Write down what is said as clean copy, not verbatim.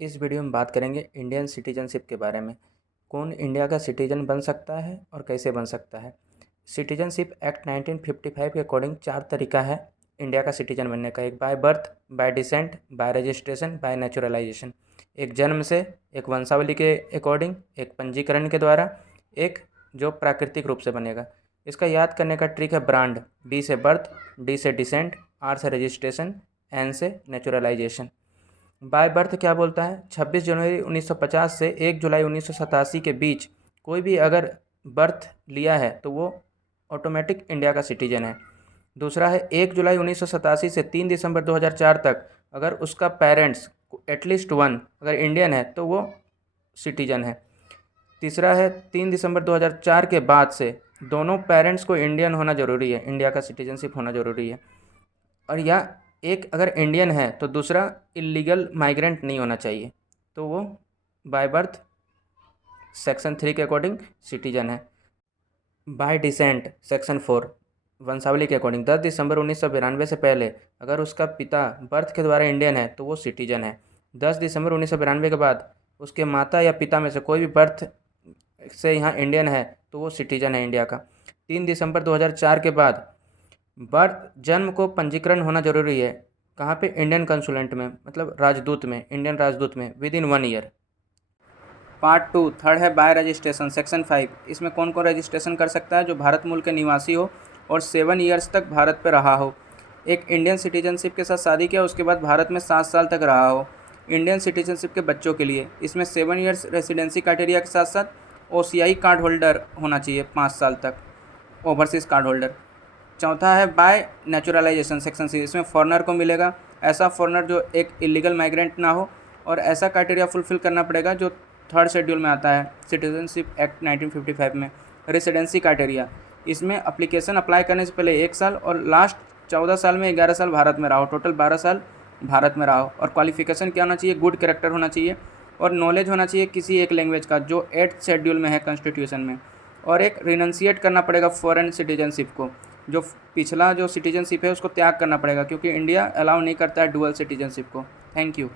इस वीडियो में बात करेंगे इंडियन सिटीजनशिप के बारे में। कौन इंडिया का सिटीजन बन सकता है और कैसे बन सकता है। सिटीजनशिप एक्ट 1955 के अकॉर्डिंग 4 तरीका है इंडिया का सिटीजन बनने का। एक by birth, bye decent, bye registration, bye naturalisation. एक जन्म से, एक वंशावली के अकॉर्डिंग, एक पंजीकरण के द्वारा, एक जो प्राकृतिक रूप से बनेगा। इसका याद करने का ट्रिक है ब्रांड। बी से बर्थ, डी से डिसेंट, आर से रजिस्ट्रेशन, एन से नेचुरलाइजेशन। बाय बर्थ क्या बोलता है? 26 जनवरी 1950 से 1 जुलाई 1987 के बीच कोई भी अगर बर्थ लिया है तो वो ऑटोमेटिक इंडिया का सिटीजन है। दूसरा है 1 जुलाई 1987 से 3 दिसंबर 2004 तक अगर उसका पेरेंट्स एटलीस्ट वन अगर इंडियन है तो वो सिटीजन है। तीसरा है 3 दिसंबर 2004 के बाद से दोनों पेरेंट्स को इंडियन होना ज़रूरी है, इंडिया का सिटीजनशिप होना ज़रूरी है। और या एक अगर इंडियन है तो दूसरा इलीगल माइग्रेंट नहीं होना चाहिए, तो वो बाय बर्थ सेक्शन 3 के अकॉर्डिंग सिटीजन है। बाय डिसेंट सेक्शन 4 वंशावली के अकॉर्डिंग 10 दिसंबर 1992 से पहले अगर उसका पिता बर्थ के द्वारा इंडियन है तो वो सिटीजन है। 10 दिसंबर 1992 के बाद उसके माता या पिता में से कोई भी बर्थ से यहाँ इंडियन है तो वो सिटीजन है इंडिया का। 3 दिसंबर 2004 के बाद बर्थ जन्म को पंजीकरण होना जरूरी है। कहाँ पे? इंडियन कंसुलेंट में, मतलब राजदूत में, इंडियन राजदूत में with in 1 year. Part 2 third है बाय रजिस्ट्रेशन सेक्शन 5। इसमें कौन कौन रजिस्ट्रेशन कर सकता है? जो भारत मूल के निवासी हो और 7 ईयर्स तक भारत पे रहा हो, एक इंडियन सिटीजनशिप के साथ शादी किया उसके बाद भारत में 7 साल तक रहा हो। इंडियन सिटीजनशिप के बच्चों के लिए इसमें 7 ईयर्स रेसिडेंसी क्राइटेरिया के साथ साथ OCI कार्ड होल्डर होना चाहिए 5 साल तक, ओवरसीज़ कार्ड होल्डर। चौथा है बाय नेचुरलाइजेशन सेक्शन 6। इसमें फॉरेनर को मिलेगा, ऐसा फॉरेनर जो एक इलीगल माइग्रेंट ना हो, और ऐसा क्राइटेरिया फुलफिल करना पड़ेगा जो 3rd शेड्यूल में आता है सिटीजनशिप एक्ट 1955 में। रेसिडेंसी क्राइटेरिया, इसमें एप्लीकेशन अप्लाई करने से पहले 1 साल और लास्ट 14 साल में 11 साल भारत में रहा हो, टोटल 12 साल भारत में रहा हो। और क्वालिफिकेशन क्या होना चाहिए? गुड कैरेक्टर होना चाहिए और नॉलेज होना चाहिए किसी एक लैंग्वेज का जो 8th शेड्यूल में है कॉन्स्टिट्यूशन में। और एक रिनंसिएट करना पड़ेगा फॉरेन सिटीजनशिप को, जो पिछला जो सिटीजनशिप है उसको त्याग करना पड़ेगा, क्योंकि इंडिया अलाउ नहीं करता है डुअल सिटीजनशिप को। Thank you.